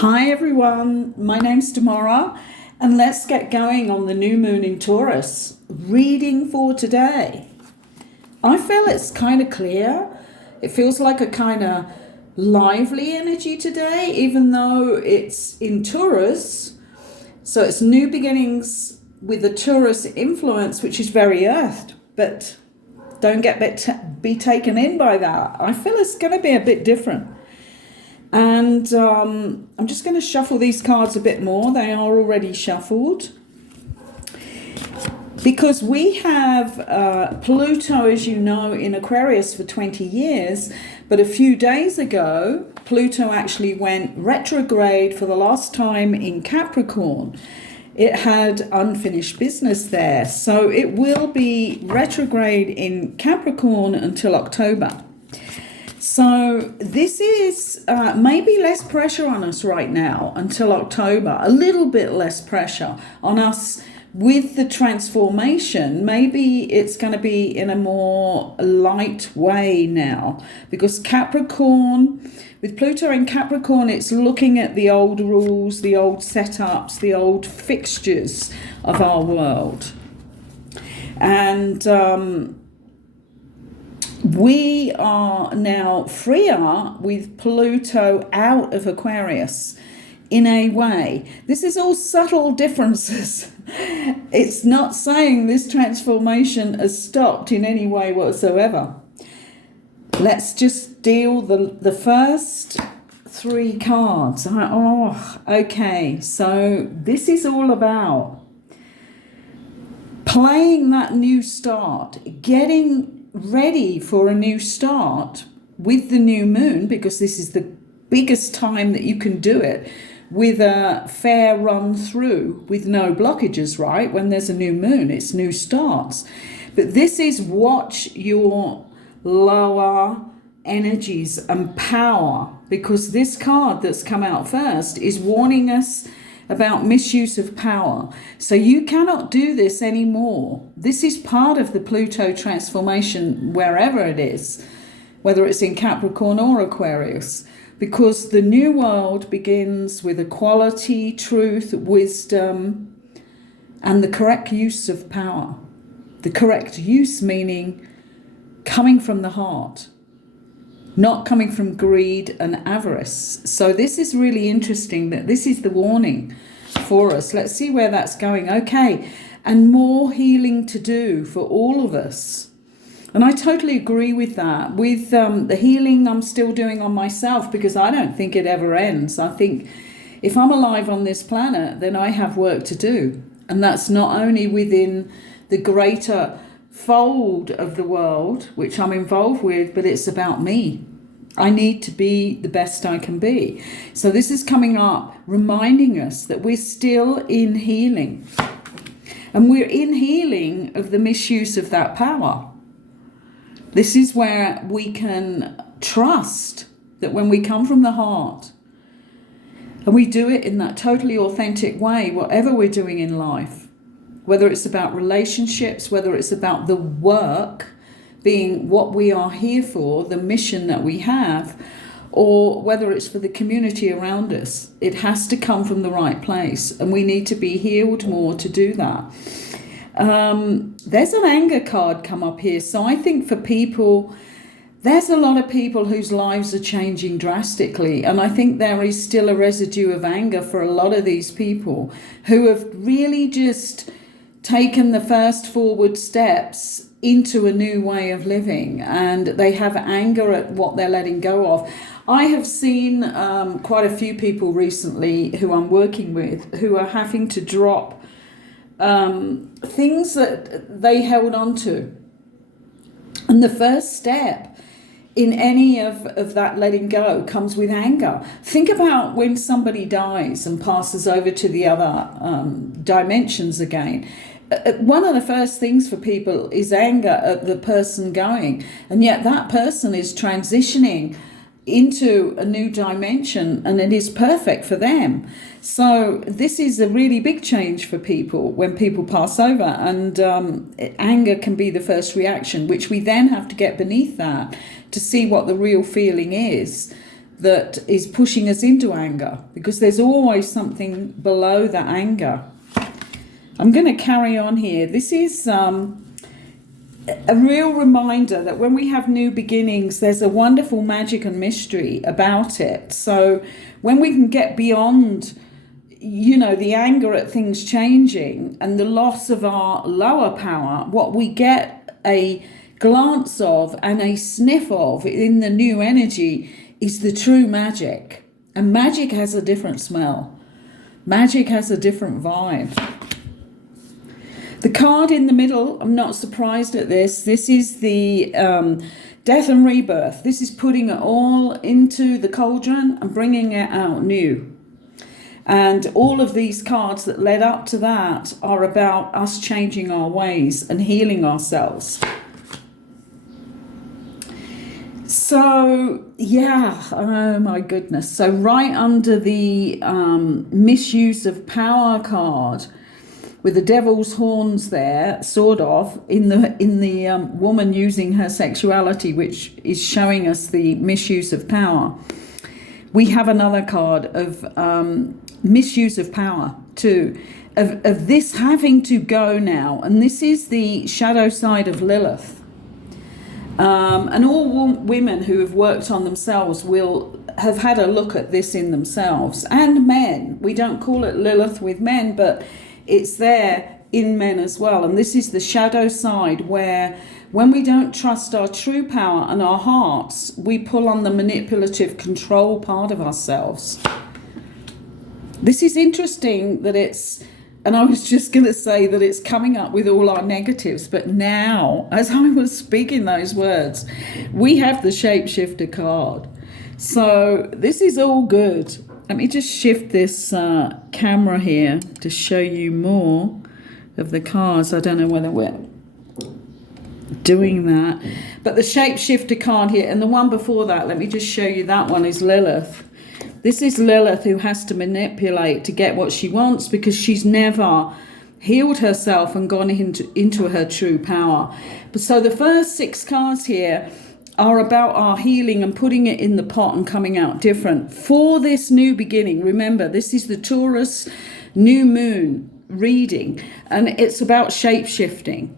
Hi everyone, my name's Tamara, and let's get going on the new moon in Taurus. Reading for today. I feel it's kind of clear. It feels like a kind of lively energy today, even though it's in Taurus. So it's new beginnings with the Taurus influence, which is very earthed, but don't be taken in by that. I feel it's going to be a bit different. And I'm just going to shuffle these cards a bit more. They are already shuffled. Because we have Pluto, as you know, in Aquarius for 20 years. But a few days ago, Pluto actually went retrograde for the last time in Capricorn. It had unfinished business there. So it will be retrograde in Capricorn until October. So this is maybe less pressure on us right now until October, a little bit less pressure on us with the transformation. Maybe it's going to be in a more light way now, because Capricorn, with Pluto in Capricorn, it's looking at the old rules, the old setups, the old fixtures of our world. And we are now freer with Pluto out of Aquarius in a way. This is all subtle differences. It's not saying this transformation has stopped in any way whatsoever. Let's just deal the first three cards. Okay. So this is all about playing that new start, getting ready for a new start with the new moon, because this is the biggest time that you can do it with a fair run through with no blockages, right? When there's a new moon, it's new starts. But this is watch your lower energies and power, because this card that's come out first is warning us about misuse of power. So you cannot do this anymore. This is part of the Pluto transformation wherever it is, whether it's in Capricorn or Aquarius, because the new world begins with equality, truth, wisdom, and the correct use of power. The correct use meaning coming from the heart, not coming from greed and avarice. So this is really interesting, that this is the warning for us. Let's see where that's going. Okay, and more healing to do for all of us. And I totally agree with that. With the healing I'm still doing on myself, because I don't think it ever ends. I think if I'm alive on this planet, then I have work to do. And that's not only within the greater fold of the world, which I'm involved with, but it's about me. I need to be the best I can be. So this is coming up, reminding us that we're still in healing. And we're in healing of the misuse of that power. This is where we can trust that when we come from the heart, and we do it in that totally authentic way, whatever we're doing in life, whether it's about relationships, whether it's about the work, being what we are here for, the mission that we have, or whether it's for the community around us, it has to come from the right place, and we need to be healed more to do that. There's an anger card come up here. So I think for people, there's a lot of people whose lives are changing drastically, and I think there is still a residue of anger for a lot of these people who have really just taken the first forward steps into a new way of living, and they have anger at what they're letting go of. I have seen quite a few people recently who I'm working with who are having to drop things that they held on to. And the first step in any of that letting go comes with anger. Think about when somebody dies and passes over to the other dimensions again. One of the first things for people is anger at the person going, and yet that person is transitioning into a new dimension, and it is perfect for them. So this is a really big change for people when people pass over, and anger can be the first reaction, which we then have to get beneath that to see what the real feeling is. that is pushing us into anger, because there's always something below that anger. I'm going to carry on here. This is a real reminder that when we have new beginnings, there's a wonderful magic and mystery about it. So when we can get beyond, the anger at things changing and the loss of our lower power, what we get a glance of and a sniff of in the new energy is the true magic. And magic has a different smell. Magic has a different vibe. The card in the middle, I'm not surprised at this. This is the death and rebirth. This is putting it all into the cauldron and bringing it out new. And all of these cards that led up to that are about us changing our ways and healing ourselves. So, oh my goodness. So right under the misuse of power card, with the devil's horns there, sort of, in the woman using her sexuality, which is showing us the misuse of power. We have another card of misuse of power too, of this having to go now. And this is the shadow side of Lilith. And all women who have worked on themselves will have had a look at this in themselves. And men. We don't call it Lilith with men, but it's there in men as well. And this is the shadow side, where when we don't trust our true power and our hearts, we pull on the manipulative control part of ourselves. This is interesting that it's, and I was just going to say that it's coming up with all our negatives, but now, as I was speaking those words, we have the shapeshifter card. So this is all good. Let me just shift this camera here to show you more of the cards. I don't know whether we're doing that. But the shapeshifter card here, and the one before that, let me just show you, that one is Lilith. This is Lilith, who has to manipulate to get what she wants, because she's never healed herself and gone into her true power. But so the first 6 cards here are about our healing and putting it in the pot and coming out different for this new beginning. Remember, this is the Taurus new moon reading, and it's about shape-shifting.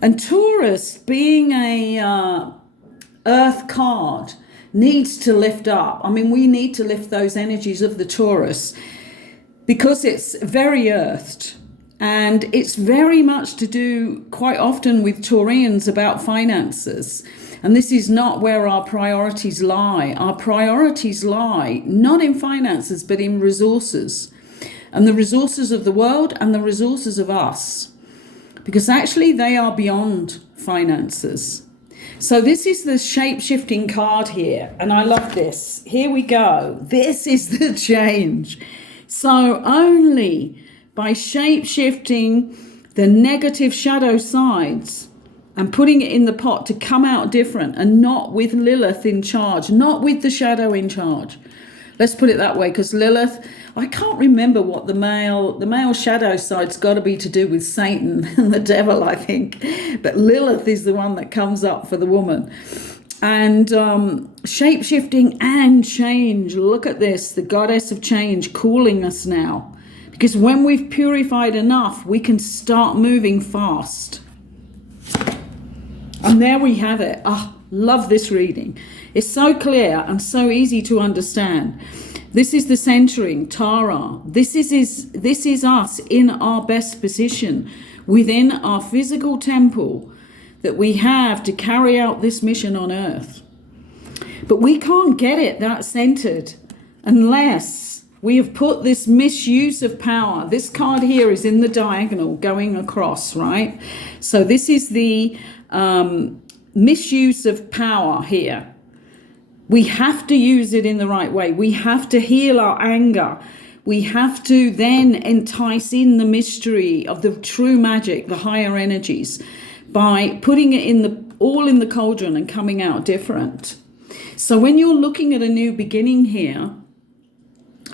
And Taurus, being a earth card, needs to lift up. I mean, we need to lift those energies of the Taurus because it's very earthed. And it's very much to do quite often with Taurians about finances. And this is not where our priorities lie. Our priorities lie not in finances, but in resources. And the resources of the world and the resources of us. Because actually they are beyond finances. So this is the shape-shifting card here. And I love this. Here we go. This is the change. So only by shape-shifting the negative shadow sides and putting it in the pot to come out different, and not with Lilith in charge, not with the shadow in charge. Let's put it that way, because Lilith, I can't remember what the male shadow side's got to be to do with Satan and the devil, I think. But Lilith is the one that comes up for the woman. And shape-shifting and change. Look at this, the goddess of change calling us now. Because when we've purified enough, we can start moving fast. And there we have it. Love this reading. It's so clear and so easy to understand. This is the centering, Tara. This is us in our best position within our physical temple that we have to carry out this mission on earth. But we can't get it that centered unless we have put this misuse of power. This card here is in the diagonal going across, right? So this is the misuse of power here. We have to use it in the right way. We have to heal our anger. We have to then entice in the mystery of the true magic, the higher energies, by putting it all in the cauldron and coming out different. So when you're looking at a new beginning here,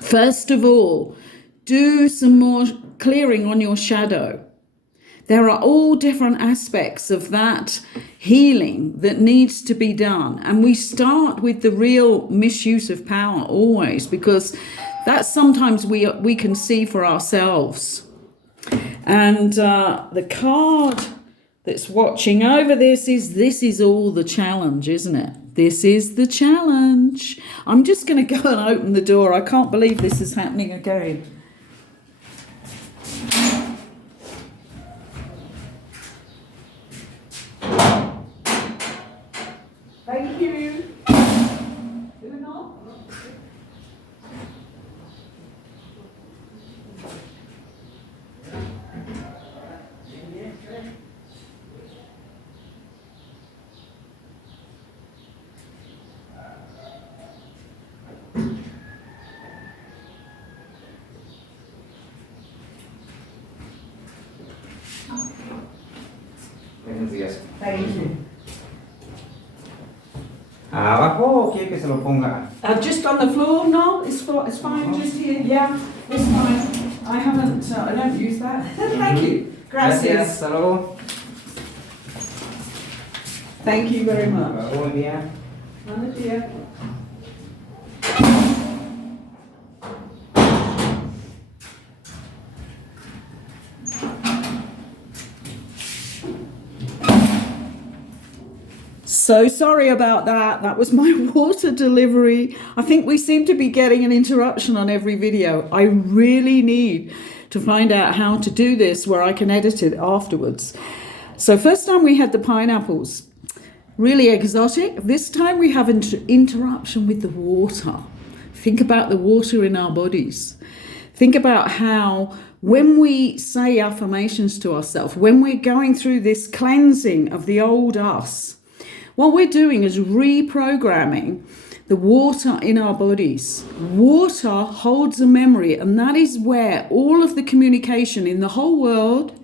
first of all, do some more clearing on your shadow. There are all different aspects of that healing that needs to be done. And we start with the real misuse of power always, because that's sometimes we can see for ourselves. And the card that's watching over this is all the challenge, isn't it? This is the challenge. I'm just going to go and open the door. I can't believe this is happening again. Thank you. Do it not? Buenos días. Thank you. Abajo o quiere que se lo ponga. Just on the floor? No, it's fine. Just here. Yeah, it's fine. I haven't. I don't use that. Thank you. Gracias. Hasta luego. Thank you very much. Buen día. Buenos días. So sorry about that. That was my water delivery. I think we seem to be getting an interruption on every video. I really need to find out how to do this where I can edit it afterwards. So first time we had the pineapples, really exotic. This time we have an interruption with the water. Think about the water in our bodies. Think about how when we say affirmations to ourselves, when we're going through this cleansing of the old us, what we're doing is reprogramming the water in our bodies. Water holds a memory, and that is where all of the communication in the whole world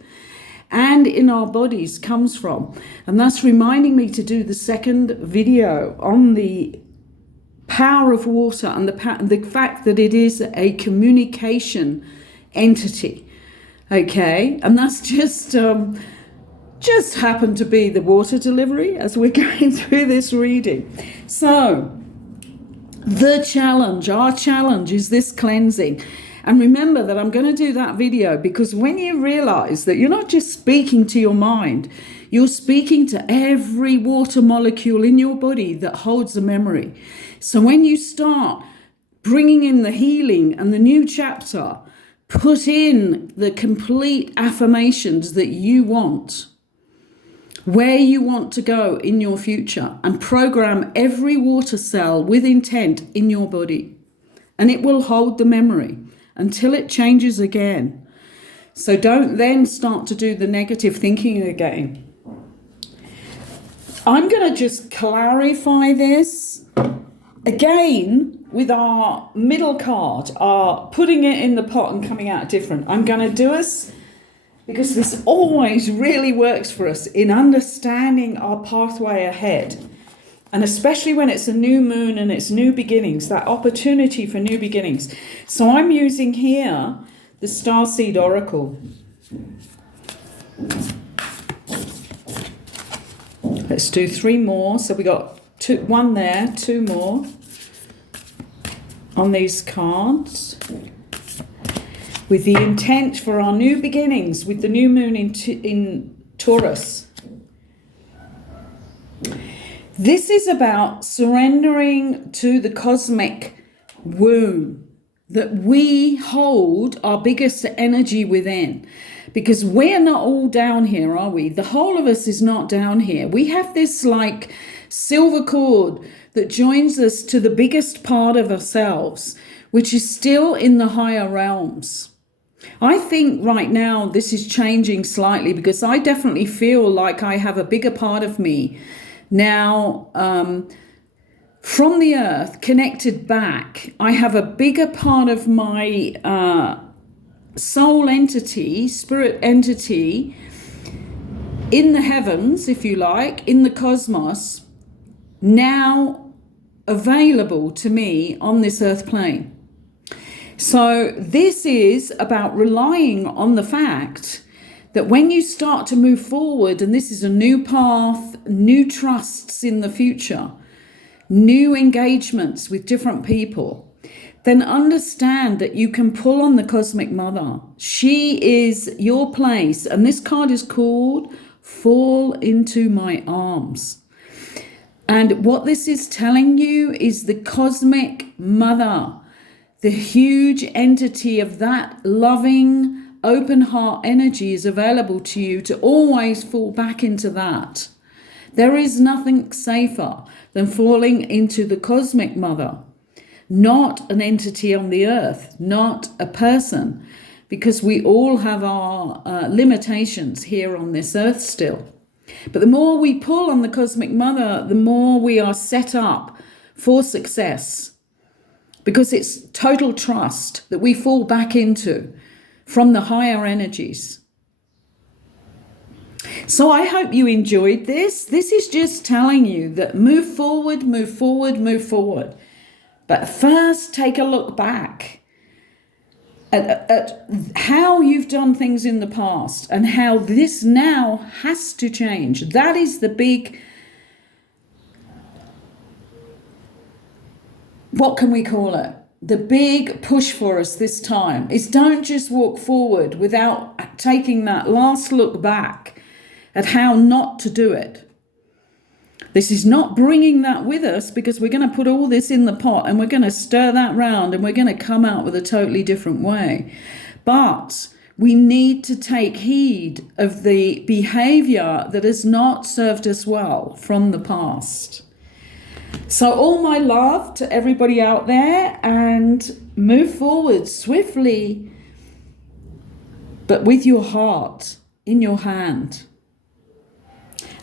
and in our bodies comes from. And that's reminding me to do the second video on the power of water and the fact that it is a communication entity. Okay, and that's just happened to be the water delivery as we're going through this reading. So, our challenge is this cleansing. And remember that I'm going to do that video because when you realize that you're not just speaking to your mind, you're speaking to every water molecule in your body that holds a memory. So when you start bringing in the healing and the new chapter, put in the complete affirmations that you want, where you want to go in your future, and program every water cell with intent in your body. And it will hold the memory until it changes again. So don't then start to do the negative thinking again. I'm going to just clarify this again with our middle card, our putting it in the pot and coming out different. I'm going to do us because this always really works for us in understanding our pathway ahead. And especially when it's a new moon and it's new beginnings, that opportunity for new beginnings. So I'm using here the Starseed Oracle. Let's do 3 more. So we got 1 there, 2 more on these cards, with the intent for our new beginnings with the new moon in Taurus. This is about surrendering to the cosmic womb that we hold our biggest energy within. Because we're not all down here, are we? The whole of us is not down here. We have this like silver cord that joins us to the biggest part of ourselves, which is still in the higher realms. I think right now this is changing slightly because I definitely feel like I have a bigger part of me now from the earth connected back. I have a bigger part of my soul entity, spirit entity in the heavens, if you like, in the cosmos, now available to me on this earth plane. So this is about relying on the fact that when you start to move forward, and this is a new path, new trusts in the future, new engagements with different people, then understand that you can pull on the Cosmic Mother. She is your place. And this card is called Fall Into My Arms. And what this is telling you is the Cosmic Mother, the huge entity of that loving, open heart energy is available to you to always fall back into that. There is nothing safer than falling into the Cosmic Mother, not an entity on the earth, not a person, because we all have our limitations here on this earth still. But the more we pull on the Cosmic Mother, the more we are set up for success, because it's total trust that we fall back into from the higher energies. So I hope you enjoyed this. This is just telling you that move forward, move forward, move forward. But first, take a look back at how you've done things in the past and how this now has to change. That is the big, what can we call it? The big push for us this time is don't just walk forward without taking that last look back at how not to do it. This is not bringing that with us, because we're going to put all this in the pot and we're going to stir that round and we're going to come out with a totally different way. But we need to take heed of the behavior that has not served us well from the past. So all my love to everybody out there, and move forward swiftly, but with your heart in your hand.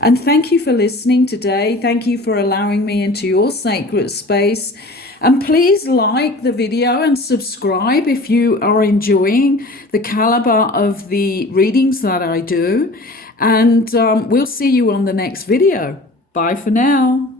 And thank you for listening today. Thank you for allowing me into your sacred space. And please like the video and subscribe if you are enjoying the caliber of the readings that I do. And we'll see you on the next video. Bye for now.